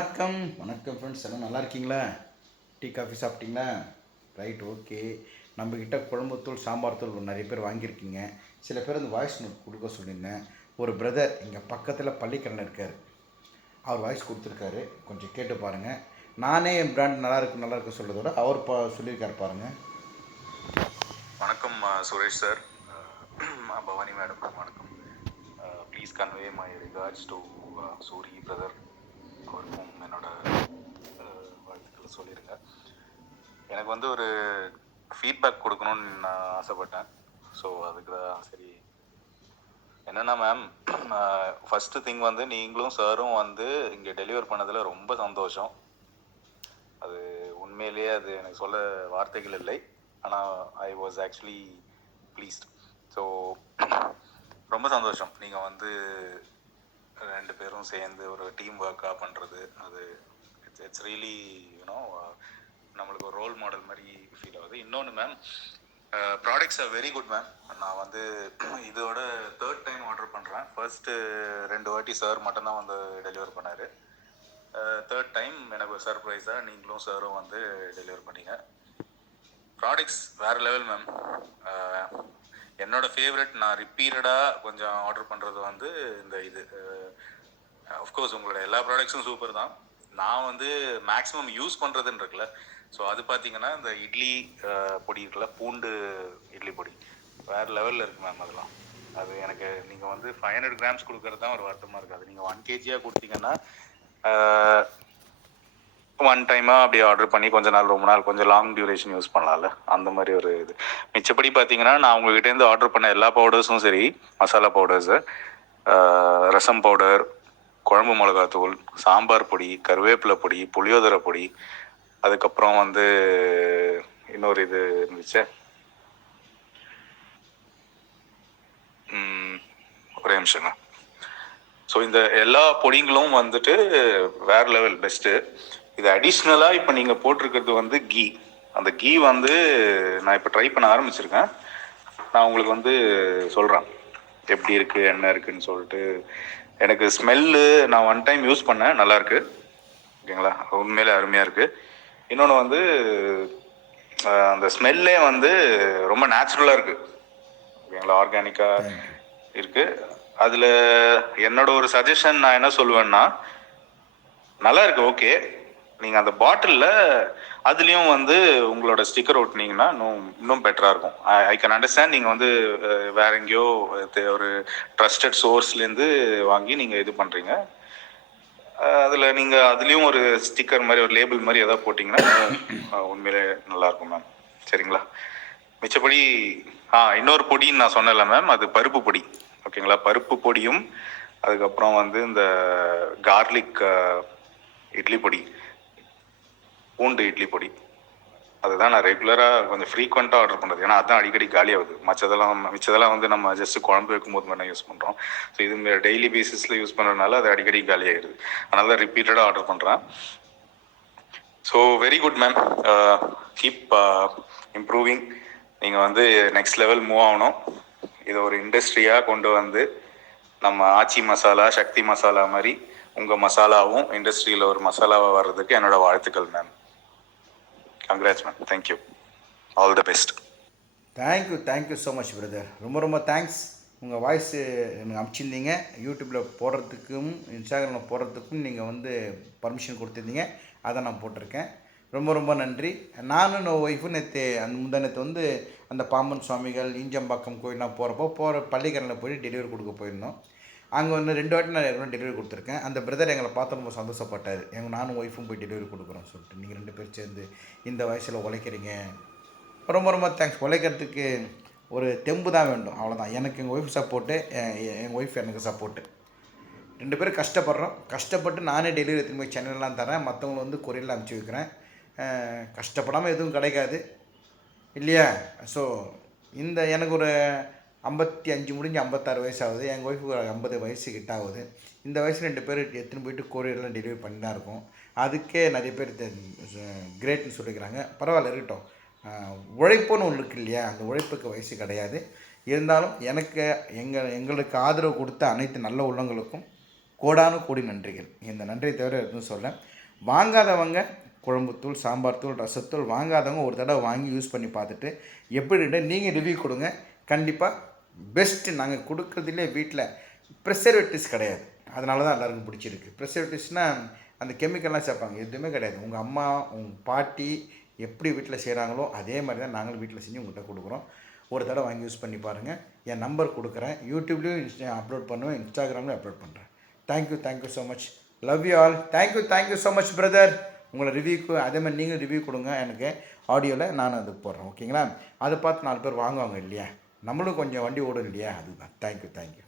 வணக்கம். வணக்கம் ஃப்ரெண்ட்ஸ் எல்லாம் நல்லா இருக்கீங்களா? டீ காஃபி சாப்பிட்டீங்களா? ரைட் ஓகே நம்மக்கிட்ட குழம்புத்தூள் சாம்பார் தூள் நிறைய பேர் வாங்கியிருக்கீங்க. சில பேர் அந்த வாய்ஸ் நோட் கொடுக்க சொல்லியிருந்தேன். ஒரு பிரதர் இங்கே பக்கத்தில் பள்ளிக்கரணை இருக்கார். அவர் வாய்ஸ் கொடுத்துருக்காரு. கொஞ்சம் கேட்டு பாருங்கள் நானே என் பிராண்ட் நல்லா இருக்கு நல்லா இருக்கு சொல்கிறத விட அவர் பா சொல்லியிருக்காரு பாருங்கள் வணக்கம் சுரேஷ் சார் பவானி மேடம் வணக்கம். Please convey my regards to Suri brother அவருக்கும் என்னோட வாழ்த்துக்களை சொல்லிடுங்க எனக்கு வந்து ஒரு ஃபீட்பேக் கொடுக்கணும்னு நான் ஆசைப்பட்டேன். ஸோ அதுக்கு தான் சரி. என்னென்னா மேம் ஃபஸ்ட்டு திங் வந்து நீங்களும் சாரும் வந்து இங்கே டெலிவர் பண்ணதில் ரொம்ப சந்தோஷம். அது உண்மையிலேயே அது எனக்கு சொல்ல வார்த்தைகள் இல்லை. ஆனால் I was actually pleased so ரொம்ப சந்தோஷம். நீங்கள் வந்து ரெண்டு பேரும் சேர்ந்து ஒரு டீம் ஒர்க்காக பண்ணுறது அது இட்ஸ் இட்ஸ் ரியலி யூனோ நம்மளுக்கு ஒரு ரோல் மாடல் மாதிரி ஃபீல் ஆகுது. இன்னொன்று ma'am products are very good ma'am நான் வந்து இதோட தேர்ட் டைம் ஆர்டர் பண்ணுறேன் ஃபர்ஸ்ட்டு ரெண்டு வாட்டி சார் மட்டும்தான் வந்து டெலிவர் பண்ணார். தேர்ட் டைம் எனக்கு ஒரு சர்ப்ரைஸாக நீங்களும் சாரும் வந்து டெலிவர் பண்ணீங்க. ப்ராடக்ட்ஸ் வேறு லெவல் மேம் என்னோட ஃபேவரட் நான் ரிப்பீட்டடாக கொஞ்சம் ஆர்டர் பண்ணுறது வந்து இந்த இது அஃப்கோர்ஸ் உங்களோட எல்லா ப்ராடக்ட்ஸும் சூப்பர் தான். நான் வந்து மேக்ஸிமம் யூஸ் பண்ணுறதுன்னு இருக்குல்ல. ஸோ அது பார்த்தீங்கன்னா இந்த இட்லி பொடி இருக்குல்ல பூண்டு இட்லி பொடி. வேறு லெவலில் இருக்குது மேம் அதெல்லாம். அது எனக்கு நீங்கள் வந்து ஃபைவ் ஹண்ட்ரட் கிராம்ஸ் கொடுக்கறது தான் ஒரு வருத்தமாக இருக்குது அது நீங்கள் ஒன் கேஜியாக கொடுத்தீங்கன்னா ஒன் டைமாக அப்படி ஆர்டர் பண்ணி கொஞ்ச நாள் ரொம்ப நாள் கொஞ்சம் லாங் டியூரேஷன் யூஸ் பண்ணலாம்ல? அந்த மாதிரி ஒரு இது. மிச்சப்படி பார்த்தீங்கன்னா நான் உங்ககிட்டேருந்து ஆர்டர் பண்ண எல்லா பவுடர்ஸும் சரி மசாலா பவுடர்ஸு ரசம் பவுடர் குழம்பு மிளகாத்தூள் சாம்பார் பொடி கருவேப்பிலை பொடி புளியோதரை பொடி அதுக்கப்புறம் வந்து இன்னொரு இது இருந்துச்சு. ஒரே நிமிஷங்க. ஸோ இந்த எல்லா பொடிங்களும் வந்துட்டு வேற லெவல் பெஸ்ட்டு இது அடிஷ்னலாக இப்போ நீங்கள் போட்டிருக்கிறது வந்து கீ. அந்த கீ வந்து நான் இப்போ ட்ரை பண்ண ஆரம்பிச்சிருக்கேன். நான் உங்களுக்கு வந்து சொல்கிறேன் எப்படி இருக்குது என்ன இருக்குன்னு சொல்லிட்டு. எனக்கு ஸ்மெல்லு நான் ஒன் டைம் யூஸ் பண்ணேன். நல்லா இருக்கு. ஓகேங்களா? உண்மையிலே அருமையாக இருக்குது இன்னொன்று வந்து அந்த ஸ்மெல்லே வந்து ரொம்ப நேச்சுரலாக இருக்குது ஓகேங்களா? ஆர்கானிக்காக இருக்கு. அதுல என்னோட ஒரு சஜஷன் நான் என்ன சொல்லுவேன்னா நல்லா இருக்கு ஓகே நீங்க அந்த பாட்டில்ல அதுலயும் வந்து உங்களோட ஸ்டிக்கர் ஒட்டினீங்கன்னா இன்னும் இன்னும் பெட்டரா இருக்கும். ஐ கேன் அண்டர்ஸ்டாண்ட் நீங்க வந்து வேற எங்கேயோ ஒரு ட்ரஸ்டட் சோர்ஸ்ல இருந்து வாங்கி நீங்க இது பண்றீங்க. அதில் அதுல நீங்க அதுலயும் ஒரு ஸ்டிக்கர் மாதிரி ஒரு லேபிள் மாதிரி ஏதாவது போட்டீங்கன்னா உண்மையிலே நல்லா இருக்கும் மேம் சரிங்களா? மிச்சப்படி ஆ இன்னொரு பொடின்னு நான் சொன்னல மேம் அது பருப்பு பொடி. ஓகேங்களா? பருப்பு பொடியும் அதுக்கப்புறம் வந்து இந்த கார்லிக் இட்லி பொடி. பூண்டு இட்லி பொடி. அதுதான் நான் ரெகுலராக கொஞ்சம் ஃப்ரீக்வெண்ட்டாக ஆர்டர் பண்ணுறது ஏன்னா அதான் அடிக்கடி காலியாகுது. மற்றதெல்லாம் மிச்சதெல்லாம் வந்து நம்ம ஜஸ்ட் குழம்பு வைக்கும்போது மட்டும் யூஸ் பண்ணுறோம் ஸோ இது டெய்லி பேசிஸில் யூஸ் பண்ணுறதுனால அது அடிக்கடி காலியாகிடுது அதனால தான் ரிப்பீட்டடாக ஆர்டர் பண்ணுறேன் so very good ma'am keep uh, improving uh, நீங்கள் வந்து நெக்ஸ்ட் லெவல் மூவ் ஆகணும். இதை ஒரு இண்டஸ்ட்ரியாக கொண்டு வந்து நம்ம ஆச்சி மசாலா சக்தி மசாலா மாதிரி உங்கள் மசாலாவும் இண்டஸ்ட்ரியில் ஒரு மசாலாவாக வர்றதுக்கு என்னோட வாழ்த்துக்கள் ma'am congrats ma'am thank you all the best thank you thank you so much brother ரொம்ப ரொம்ப தேங்க்ஸ் உங்கள் வாய்ஸ் எனக்கு அனுப்பிச்சிருந்தீங்க. யூடியூப்பில் போடுறதுக்கும் இன்ஸ்டாகிராமில் போடுறதுக்கும் நீங்கள் வந்து பர்மிஷன் கொடுத்துருந்தீங்க. அதை நான் போட்டிருக்கேன். ரொம்ப ரொம்ப நன்றி. நானும் நான் ஒய்ஃபும் நேற்று அந்த முந்தானத்து வந்து அந்த பாம்பன் சுவாமிகள் ஈஞ்சம்பாக்கம் கோயிலாம் போகிறப்போ போகிற பள்ளிக்கரனில் போய் டெலிவரி கொடுக்க போயிருந்தோம். அங்கே வந்து ரெண்டு வாட்டி நான் ஏற்கனவே டெலிவரி கொடுத்துருக்கேன். அந்த பிரதர் எங்களை பார்த்து ரொம்ப சந்தோஷப்பட்டார். எங்கள் நானும் ஒய்ஃபும் போய் டெலிவரி கொடுக்குறோம் சொல்லிட்டு. நீங்கள் ரெண்டு பேர் சேர்ந்து இந்த வயசில் உழைக்கிறீங்க. ரொம்ப ரொம்ப தேங்க்ஸ் உழைக்கிறதுக்கு ஒரு தெம்பு தான் வேண்டும். அவ்வளோதான் எனக்கு எங்கள் ஒய்ஃப் சப்போர்ட்டு எங்கள் ஒய்ஃப் எனக்கு சப்போர்ட்டு ரெண்டு பேரும் கஷ்டப்படுறோம். கஷ்டப்பட்டு நானே டெலிவரி எடுத்துன்னு போய் சென்னையிலாம் தரேன். மற்றவங்களை வந்து கொரியரில் அனுப்பிச்சி வைக்கிறேன். கஷ்டப்படாமல் எதுவும் கிடைக்காது. இல்லையா? ஸோ இந்த எனக்கு ஒரு ஐம்பத்தி அஞ்சு முடிஞ்சு ஐம்பத்தாறு வயசு ஆகுது எங்கள் ஒய்ஃபுக்கு ஒரு ஐம்பது வயசு கிட்ட ஆகுது இந்த வயசில் ரெண்டு பேர் எடுத்துன்னு போயிட்டு கொரியர்லாம் டெலிவரி பண்ணி தான் அதுக்கே நிறைய பேர் கிரேட்னு சொல்லிக்கிறாங்க. பரவாயில்ல இருக்கட்டும். உழைப்புன்னு ஒன்று இருக்கு இல்லையா? அந்த உழைப்புக்கு வயசு கிடையாது. இருந்தாலும் எனக்கு எங்கள் எங்களுக்கு ஆதரவு கொடுத்த அனைத்து நல்ல உள்ளங்களுக்கும் கோடானு கோடி நன்றிகள். இந்த நன்றியை தவிர எதுவும் சொல்ல. வாங்காதவங்க குழம்புத்தூள் சாம்பார் தூள் ரசத்தூள் வாங்காதவங்க ஒரு தடவை வாங்கி யூஸ் பண்ணி பார்த்துட்டு எப்படின்னு நீங்கள் ரிவ்யூ கொடுங்க. கண்டிப்பாக பெஸ்ட்டு நாங்கள் கொடுக்குறதுலே வீட்டில் ப்ரெசர்வேட்டிவ்ஸ் கிடையாது. அதனால தான் எல்லாருக்கும் பிடிச்சிருக்கு. ப்ரெசர்வேட்டிவ்ஸ்னால் அந்த கெமிக்கல்லாம் சேர்ப்பாங்க. எதுவுமே கிடையாது. உங்கள் அம்மா உங்கள் பாட்டி எப்படி வீட்டில் செய்கிறாங்களோ அதே மாதிரி தான் நாங்களும் வீட்டில் செஞ்சு உங்கள்கிட்ட கொடுக்குறோம். ஒரு தடவை வாங்கி யூஸ் பண்ணி பாருங்கள் என் நம்பர் கொடுக்குறேன். யூடியூப்லேயும் இன்ஸ்டா அப்லோட் பண்ணுவேன். இன்ஸ்டாகிராம்லேயும் அப்லோட் பண்ணுறேன் thank you thank you so much love you all thank you thank you so much brother உங்களை ரிவ்யூக்கு அதே மாதிரி நீங்களும் ரிவ்யூ கொடுங்க எனக்கு. ஆடியோவில் நான் அது போடுறேன். ஓகேங்களா அதை பார்த்து நாலு பேர் வாங்குவாங்க இல்லையா? நம்மளும் கொஞ்சம் வண்டி ஓடும் இல்லையா? அதுதான். Thank you thank you